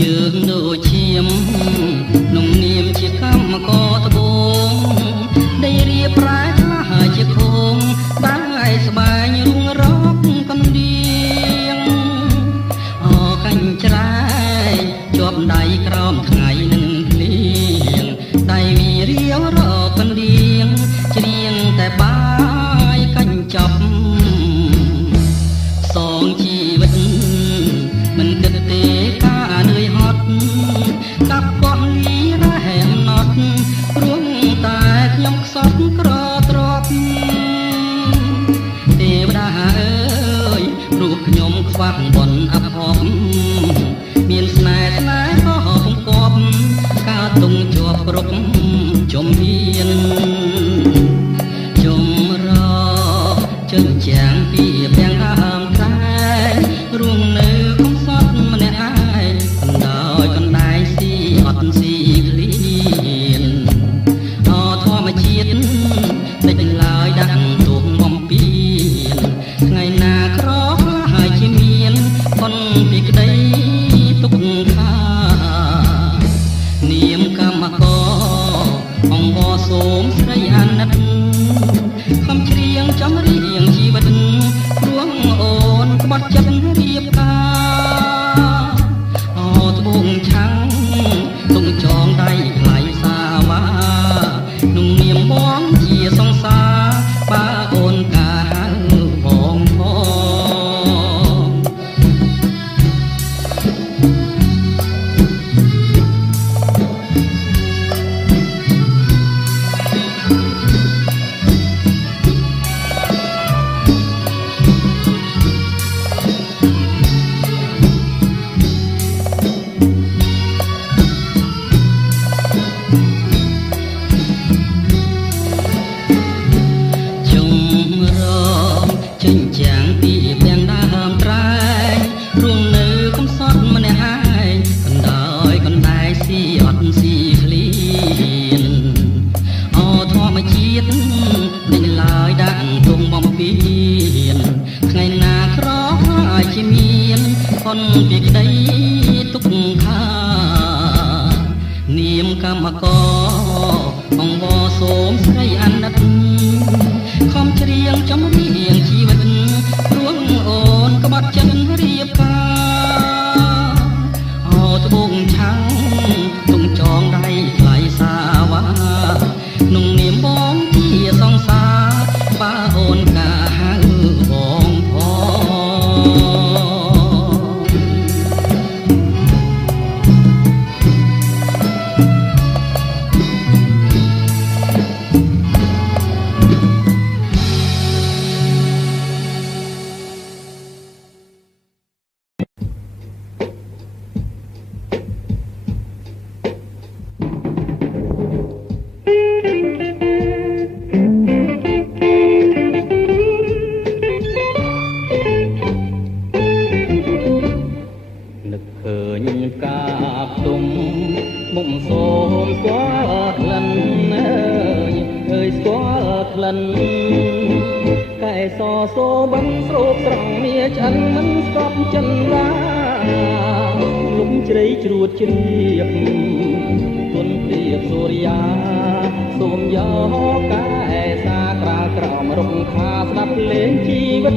យើងដូចឈាមនំនាមជាកម្មកតបងได้រៀបប្រាខ្លះជាខងបាយស្បែងរុងរកកំដៀងអកាញ់ច្រែងជាប់ដៃក្រោមថ្ងៃនឹងភ្លៀងដៃវារៀវរកកំដៀងច្រៀងតែបាយកាញ់ចប់សងជីវិតមិនគិតទេការនឿយហត់កាប់កោះលីរហែមណត់រួងតែខ្ញុំខ្សត់ក្រទ្របទេវតាអើយរូបខ្ញុំខ្វះបនអភ័ព្វមានស្នេហ៍ស្នេហ៍ក៏ពំគប់ការទុំជាប់គ្រប់ចំហៀនចំរចិញ្ចាំងពីទាំងដើមតែរួងនៅកំសត់ម្នាក់ឯងកណ្ដោយកណ្ដែងស៊ីអត់ស៊ីឃ្លៀនអធម្មជាតិដេចឡើយដាក់ទុំបំពេញថ្ងៃណាក្រហើយជាមានប៉ុនពីក្តីទុកខានាមកម្មករអង្គវសូមស្រីអាណិតខំច្រៀងចំរៀងជីវិតព្រួងអូនក្បត់ចិត្តរៀបការអត្បូងឆាំងទុំចងដៃថ្លៃសាវ៉ាนุ่งនាមបងជាសង្សារបើអូនកាហៅបងផងចិញ្ចាំងពីទាំងដើមត្រែងរួងនៅកំសត់ម្នាក់ឯងកណ្ដោយកណ្ដែងស៊ីអត់ស៊ីឃ្លៀនអធម្មជាតិដេញឡើយដាក់ទុំបំពេញថ្ងៃណាក្រហើយជាមានប៉ុនពីក្តីទុកខានាមកម្មករអង្គវសូមស្រីអាណិតខំច្រៀងចំរៀងជីវិតព្រួងអូនក្បត់ចិត្តរៀបការអត្បូងឆាំងទុំចងដៃថ្លៃសាវ៉ាนุ่งនាមបងជាសង្សារបើអូនកាហៅបងកែសសូបានស្រោបស្រង់មាឆ្អិនមិនស្កប់ចិនរាលំជ្រៃជ្រួតជ្រាបទុនទៀបសូរិយាសូមយកកែសាក្រាលក្រោមរុក្ខាស្ដាប់លេងជីវិត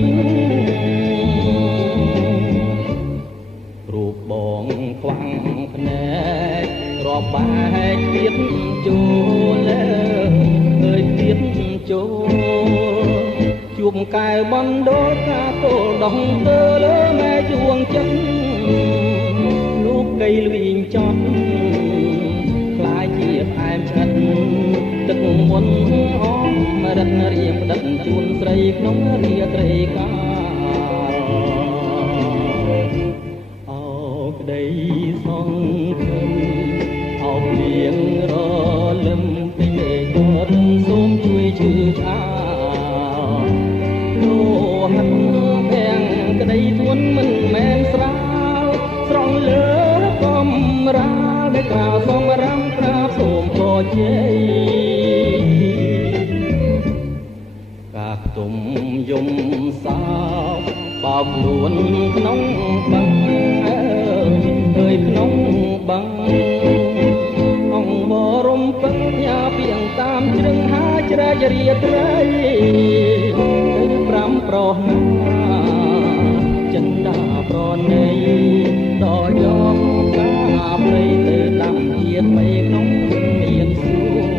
រូបបងខ្វាំងភ្នែករាប់បែកទៀតចូលអើយទៀតចូលជួបកែវបណ្ដោការទល់ដងទៅលើម៉ែជួងចិត្តលោកកៃលវិញចត់ខ្លាយជាផ្អែមឆ្អិតទឹកមុនអមរិទ្ធរៀបផ្ដិតជូនស្រីក្នុងរាត្រីកាលអោក្តីសង្ឃឹមអោលៀងរលឹមពីមេឃរឹងសូមជួយជឿឆ្អាលោហិនភាំងក្តីធួនមិនមែនស្រាលស្រង់លើកំរាលដែលក្រៅសំរាំក្រាបសូមពរជ័យកាទុំយំសោកបោកខ្លួនក្នុងបាំងអើយក្នុង បឹងអង្គបរំពឹងញ៉ាពីងតាមជ្រឹងហាជ្រែករាត្រីទៅប្រាំប្រោះណាចិនដាប្រណីដល់យកកាព្រៃទៅដាំជាតិបីក្នុងមានសួរ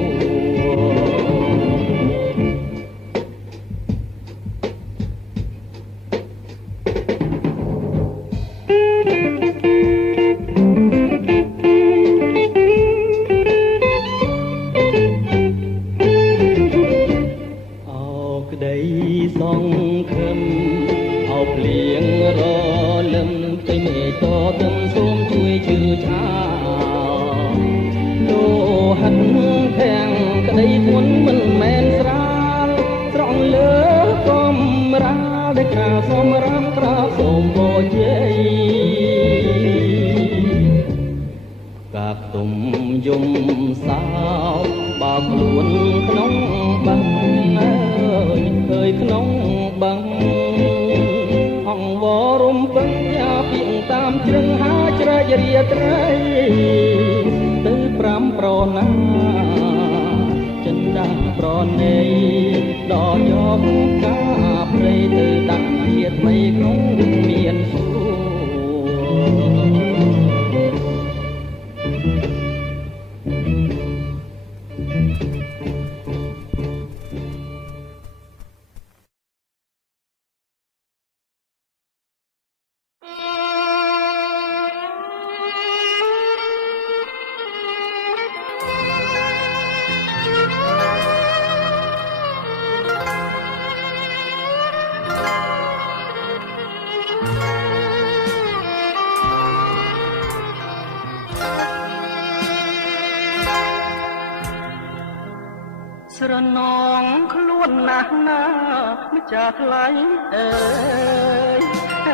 សង្ឃឹមអោភ្លៀងរលឹមទៅមេតទឹមសូមជួយជឿឆាលោហិនខាំងក្តីធ្ងន់មិនមែនស្រាលត្រង់លើកំរាលដែលក្រាលសូមរាំក្រាបសូមបជ័យកាកទុំយំសោកបោកខ្លួនក្នុងបឹងអើយក្នុងបឹងអង្គវរំពឹងយ៉ាពីងតាមជ្រឹងហាជ្រែករាត្រីទៅប្រាំប្រណាចិនដាប្រណីដល់យកកាព្រៃទៅដាក់ជាតិថ្មីក្នុងមានសួរស្រនងខ្លួនណាស់ណាម្ចាស់ថ្លៃអើយ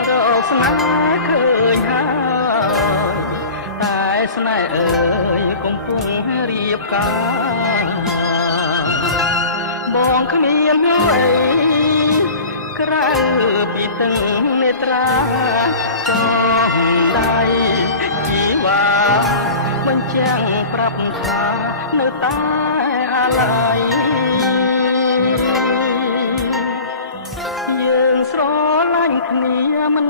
រកស្នេហ៍ឃើញហើយតែស្នេហ៍អើយកំពុងរៀបការបងគ្មានអ្វីក្រៅពីទឹកនេត្រាចងដៃជីវ៉ាបញ្ចាំងប្រាប់ថានៅតែអាឡ័យយើងស្រឡាញ់គ្នាមិន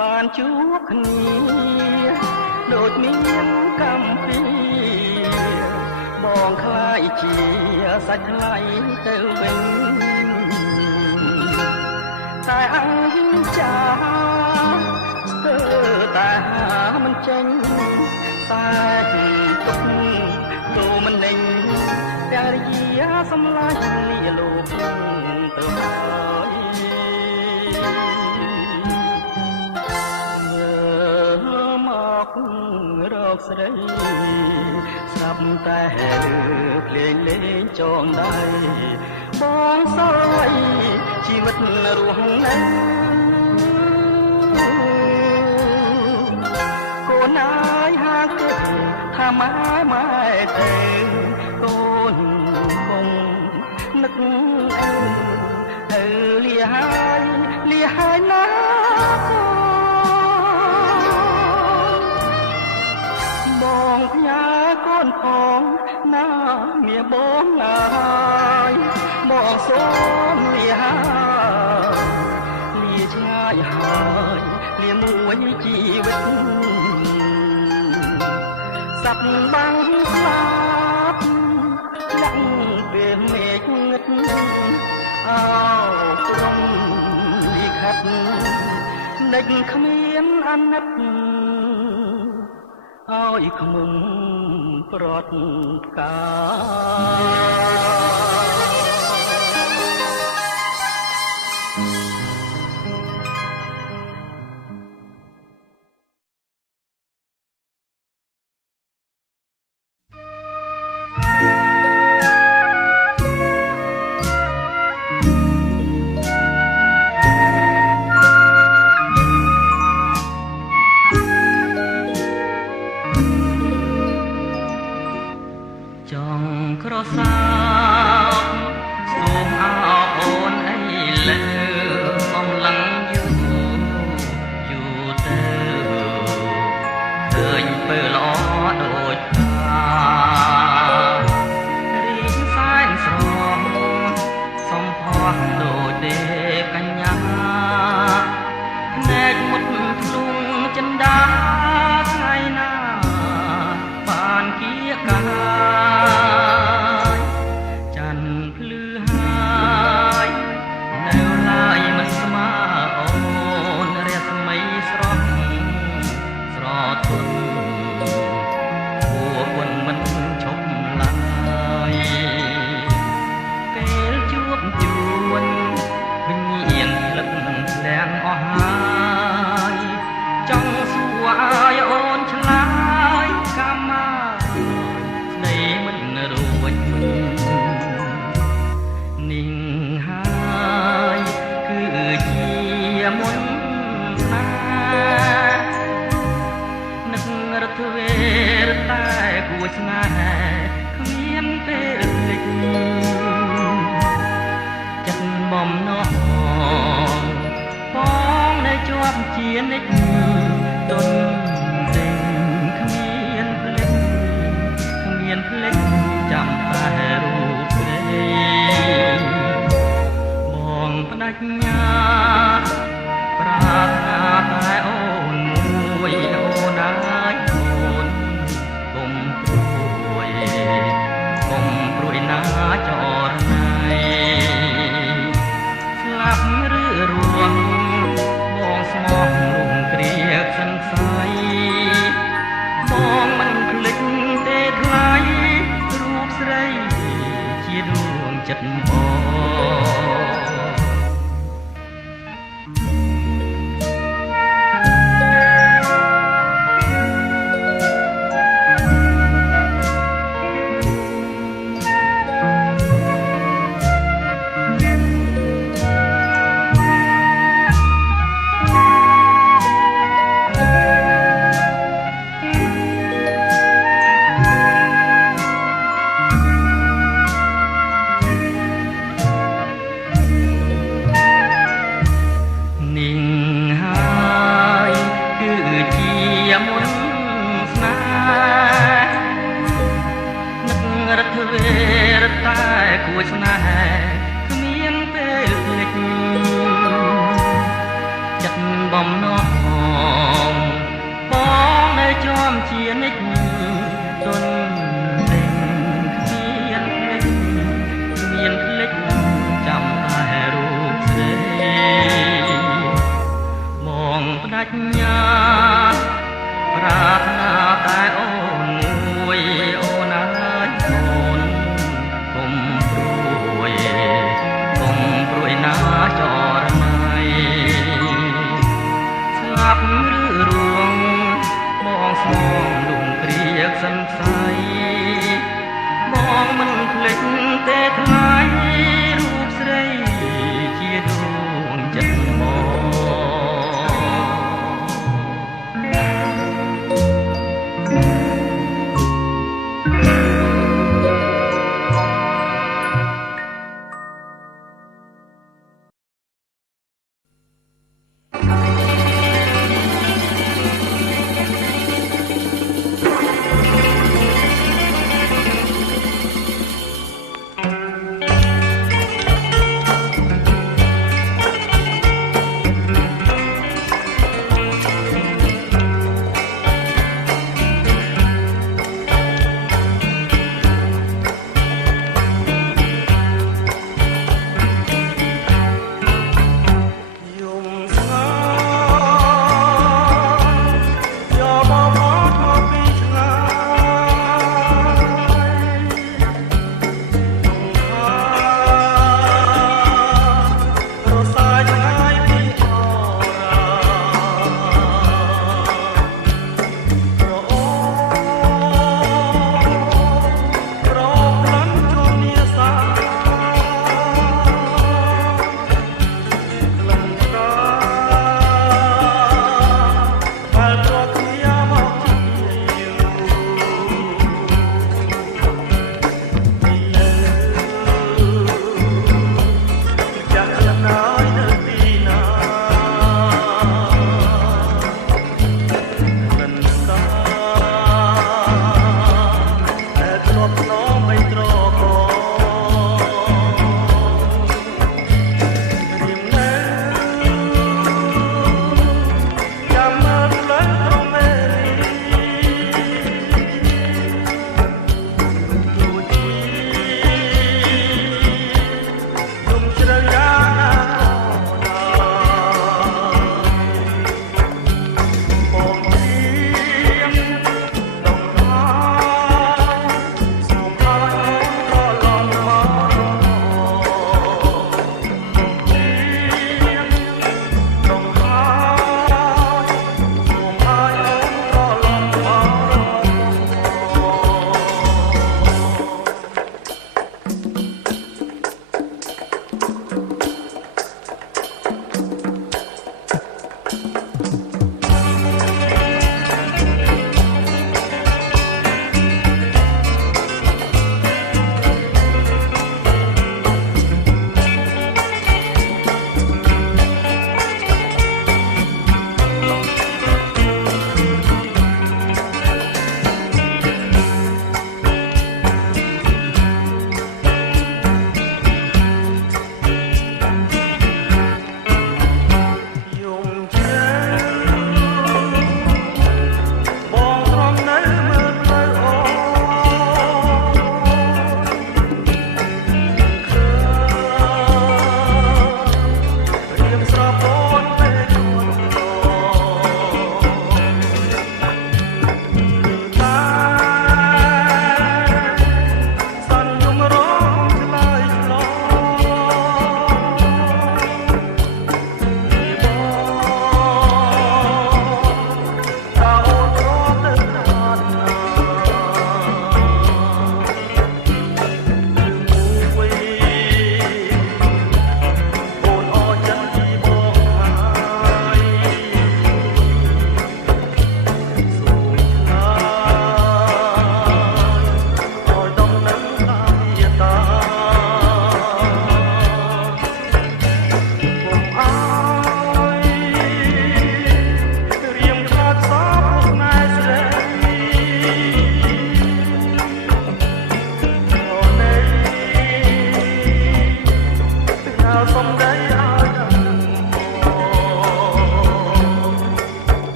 បានជួបគ្នាដូចមានកម្មពីបងខ្លាយជាសាច់ថ្លៃទៅវិញតែអង្ចាស្ទើរតែមិនចេញតែទុកដូមិនដេញតែរយាសម្លាញ់លាលោកទៅហើយមករកស្រីស្រាប់តែភ្លេងលេងចងដៃបងសល់ໄວជីវិតរស់នៅកូនអើយហាគេថាម៉ែទេកូនគង់នឹកលាហើយណាបងផ្ញើកូនផងណាមាបងហើយបងសូមលាហើយលាឆ្ងាយហើយលាមួយជីវិតសាប់បាំងស្លាប់លាក់ពេលមេឃងឹតអោព្រំលិខិតនឹកគ្មានអាណិតឲ្យខ្មុំប្រត់កាក្រសាបសូមអោអូនអីលើអំឡឹងយូរទៅឃើញពេលល្អ រដ្ឋវេរតែគួរស្នេហ៍គ្មានពេលភ្លេចចិត្តបំណងបងនៅជាប់ជានិច្ចទុនពេញគ្មានភ្លេចចាំតែរូបព្រៃបងបដិញ្ញាប្រាថ្នាតែអូនមួយអូនអាចអូនកុំព្រួយណាចរណៃស្លាប់ឬរស់បងស្មោះរំគ្រាសង្ស័យបងមិនភ្លេចទេថ្លៃរូបស្រីជាដួងចិត្តបងមុនស្នេហ៍នឹករថវេរតែគួរស្នេហ៍គ្មានពេលភ្លេចចិត្តបំណងបងនៅជាប់ជានិច្ចទុនពេញគ្មានភ្លេចចាំតែរូបស្រីបងបដិញ្ញាប្រាថ្នាតែអូនមួយអូនអាចអូនកុំព្រួយណាចរណៃស្លាប់ឬរួងបងស្មងលំគ្រាសង្ស័យបងមិនភ្លេចទេថ្លៃ